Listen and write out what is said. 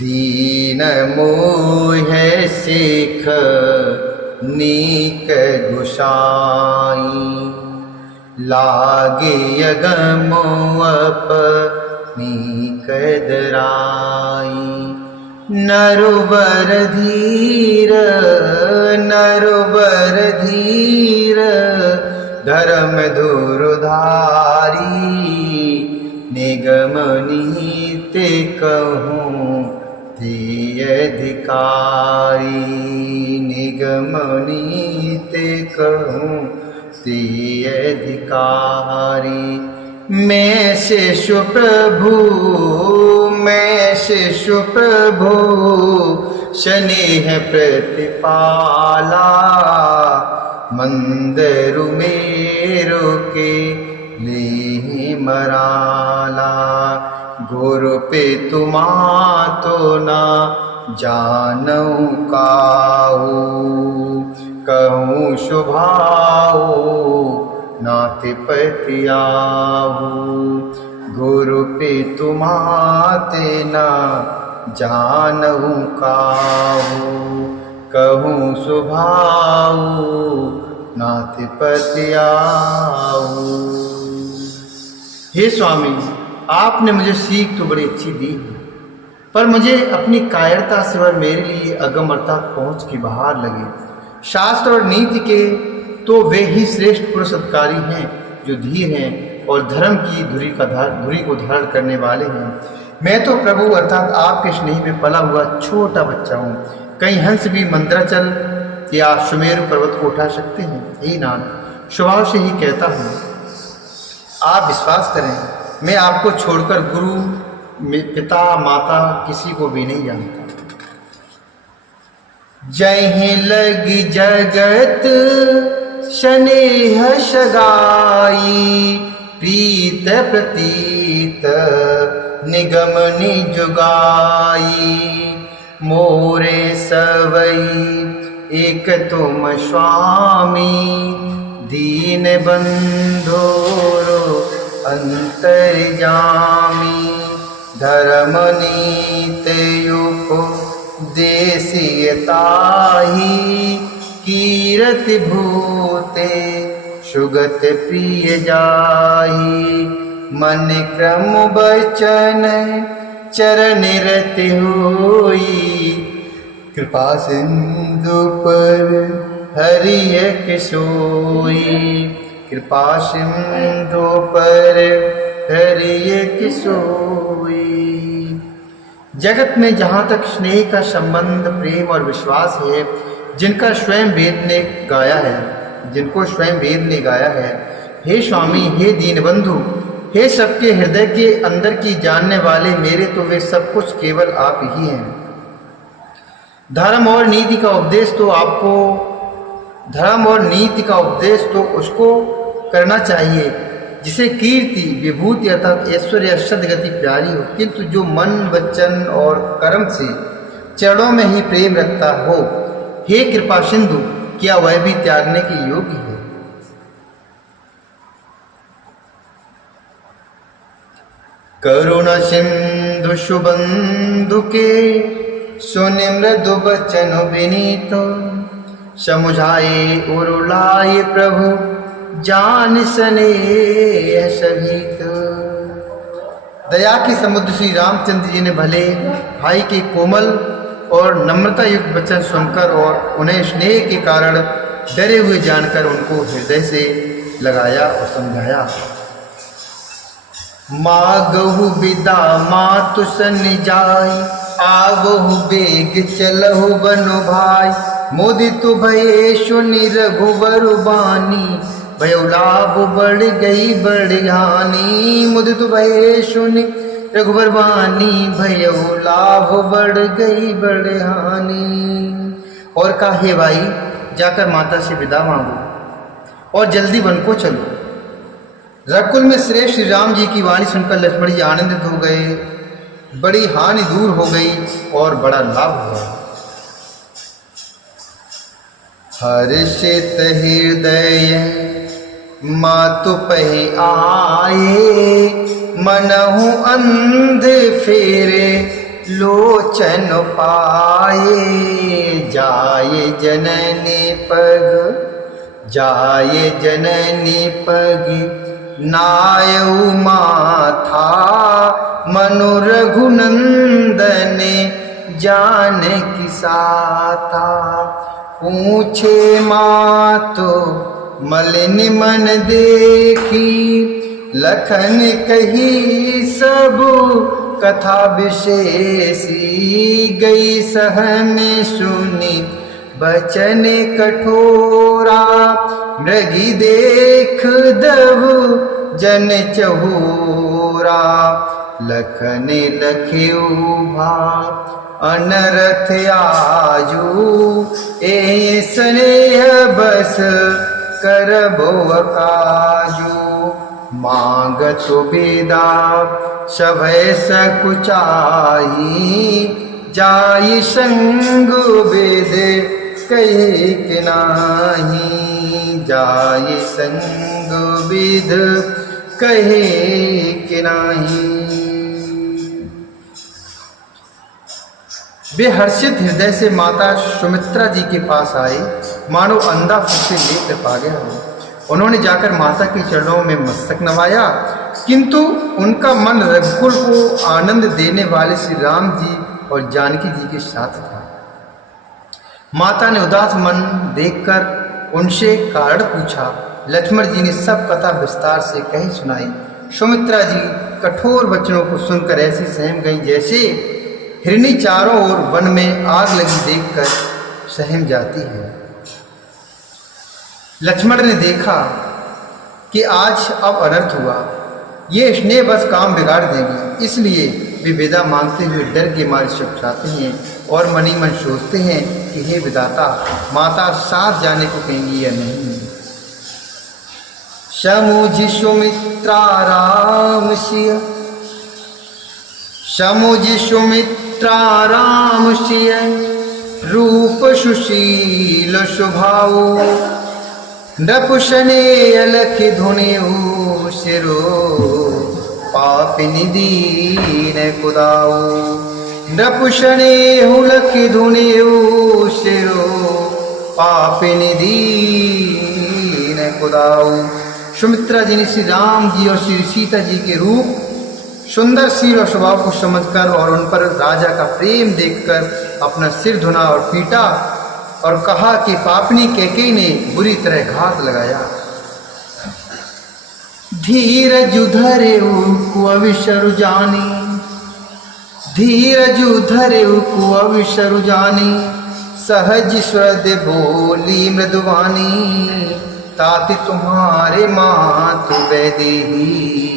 दीन मोह सिख नीक गुसाई, लागे अगमो अपनी कदराई। नरवर धीर धर्म धुरधारी, निगम नीत कहूँ ते अधिकारी। निगम नीत कहूँ ते अधिकारी। मैं शिशु प्रभु स्नेह प्रतिपाला, मंदिरु मेरो के ले मराला। गुरु पे तुमा तो ना जानऊ काहू, कहूँ शुभाऊ नाते पतियाहू। गुरु पे तुमाते ना जानऊ काहू, कहूँ शुभाऊ नाते पतियाहू। हे स्वामी, आपने मुझे सीख तो बड़ी अच्छी दी, पर मुझे अपनी कायरता से और मेरे लिए अगम अर्थात पहुँच के बाहर लगे। शास्त्र और नीति के तो वे ही श्रेष्ठ पुरुष अधिकारी हैं जो धीर हैं और धर्म की धुरी को धारण करने वाले हैं। मैं तो प्रभु अर्थात आपके स्नेह में पला हुआ छोटा बच्चा हूँ। कहीं हंस भी मंदराचल या सुमेरु पर्वत को उठा सकते हैं। यही नाथ स्वभाव से ही कहता हूँ, आप विश्वास करें, मैं आपको छोड़कर गुरु पिता माता किसी को भी नहीं जानता। जहीं लगी जगत स्नेह सगाई, प्रीत प्रतीत निगम निजुगाई। मोरे सवई एक तुम स्वामी, दीन बंधोरो अंतर्यामी। धर्म नीति उपदेशियताहि, कीरति भूते सुगत प्रिय जाहि। मन क्रम बचन चरण रति होई, कृपा सिंधु पर हरिय किशोई। कृपा सिंधु पर हरिय किशोई। जगत में जहाँ तक स्नेह का संबंध, प्रेम और विश्वास है, जिनको स्वयं वेद ने गाया है, हे स्वामी, हे दीनबंधु, हे सबके हृदय के अंदर की जानने वाले मेरे, तो वे सब कुछ केवल आप ही हैं। धर्म और नीति का उपदेश तो उसको करना चाहिए जिसे कीर्ति विभूति अर्थात ऐश्वर्य सदगति प्यारी हो, किंतु जो मन वचन और कर्म से चरणों में ही प्रेम रखता हो, हे कृपा सिंधु, क्या वह भी त्यागने के योग्य है? करुणा सिंधु शुबंधु के सुनि मृदु बचन विनीत, समुझाए उरुलाए प्रभु जान स्नेह सहित। दया की समुद्र श्री रामचंद्र जी ने भले भाई के कोमल और नम्रता युक्त वचन सुनकर और उन्हें स्नेह के कारण डरे हुए जानकर उनको हृदय से लगाया और समझाया। मागहु विदा मातु सन जाय, आवहु बेग चलहु बनु भाई। मोदितु भये सुनि रघुवर बानी, भयो लाभ बढ़ गई बढ़ हानि। मुदितु भये सुनि रघुवर बानी, भयो लाभ बढ़ गई बढ़ हानि। और कहा, हे भाई, जाकर माता से विदा मांगो और जल्दी वन को चलो। रघुकुल में श्रेष्ठ श्री राम जी की वाणी सुनकर लक्ष्मण जी आनंदित हो गए, बड़ी हानि दूर हो गई और बड़ा लाभ हुआ। हर्षित हृदय मातु पहि आए, मनहु अंध फेरे लोचन पाए, जाए जननी पग, जाए जननी पग, नायऊ माथा मनु रघुनंदन, जान की साथा। पूछे मातो मलिन मन देखी, लखन कही सब कथा विशेषी, गई सहन सुनी बचन कठोरा, मृगी देख दव जन चहोरा। लखन लख्यू भा अनरथ आजू, ए स्नेह बस करबो काजू। मांगत बेदा सभय सकुचाई, जाई संग वेद कहे के नाही, जाई संग वेद कहे के नाही। वे हर्षित हृदय से माता सुमित्रा जी के पास आए, मानो अंधा फिर से लेकर पा गया हो। उन्होंने जाकर माता के चरणों में मस्तक नवाया, किंतु उनका मन रघुकुल को आनंद देने वाले श्री राम जी और जानकी जी के साथ था। माता ने उदास मन देखकर उनसे कारण पूछा। लक्ष्मण जी ने सब कथा विस्तार से कही सुनाई। सुमित्रा जी कठोर वचनों को सुनकर ऐसी सहम गई जैसे हिरनी चारों ओर वन में आग लगी देखकर सहम जाती है। लक्ष्मण ने देखा कि आज अब अनर्थ हुआ, ये स्नेह बस काम बिगाड़ देगी, इसलिए वे विदा मांगते हुए डर के मारे चुपचाते हैं और मनी मन सोचते हैं कि हे विधाता, माता साथ जाने को कहेंगी या नहीं। समुझ सुमित्रा राम सिय, समुझ सुमित्रा राम सिय, रूप सुशील स्वभाव, नपुषने अलख धुनिउ सिरो, पापिनि दीन कुदाऊ। नपुषने हुलख धुनिउ सिरो, पापिनि दीन कुदाऊ। सुमित्रा जी ने श्री राम जी और श्री सीता जी के रूप, सुंदर शील और स्वभाव को समझकर और उन पर राजा का प्रेम देखकर अपना सिर धुना और पीटा और कहा कि पापनी कैकेयी ने बुरी तरह घात लगाया। धीरजु धरेउ कुअविशरु जानी, धीरजु धरेउ कुअविशरु जानी, सहज स्वर बोली मृदुवानी, ताति तुम्हारे मातु वैदेही,